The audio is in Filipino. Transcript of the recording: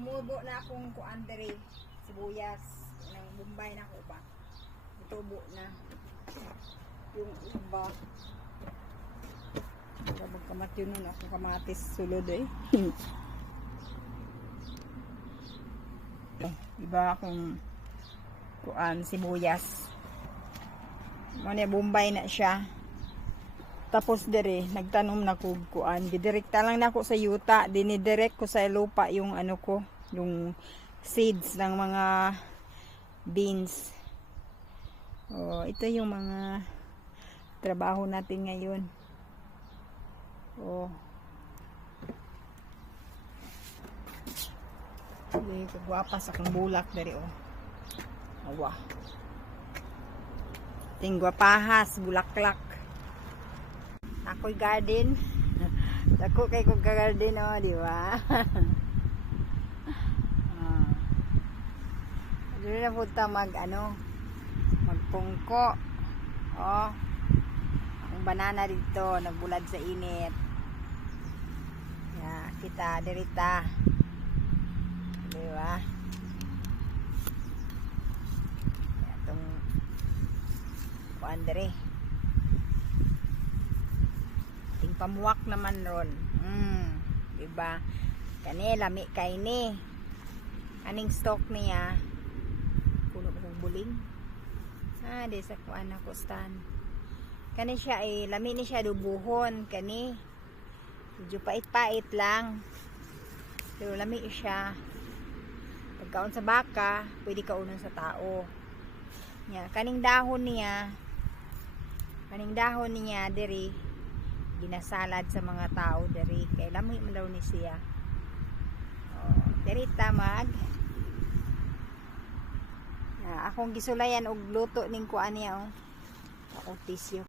tumubo na akong kuan diri, sibuyas, nang Bombay na ko ba. Tubo na. Yung iba. Para magkamat yun nun akong kamatis sulod eh. Iba akong kuan sibuyas. Muna Bombay na siya. Tapos dire, nagtanom na ko kuan. Didirekta lang na ako sa yuta. Dinidirect ko sa lupa yung ano ko. Yung seeds ng mga beans. Oh, ito yung mga trabaho natin ngayon. Oh. Hindi, kagwapa sa kang bulak dari oh. Awa. Tinggwapahas, bulaklak. Ako'y garden. Ako kay kong garden oh, di ba? Dito na punta magpungko. Oh. Ang banana dito, nagbulad sa init. Ya, kita dirita. Di ba? Itong kuandre. Ting pamuwak naman ron. Diba? Kani lami kay ni. Aning stock niya puno ng buling. Di sa kuan ako stand. Kani siya lami ni siya dubuhon kani. Medyo pait-pait lang. Pero lami siya. Pagkaon sa baka, pwede kaunon sa tao. Ya, kaning dahon niya diri ginasalad sa mga tao diri kay lami man daw ni siya. Oh, diri tamag. Akong gisulayan og luto ning kuan niya oh. Ako tisyo.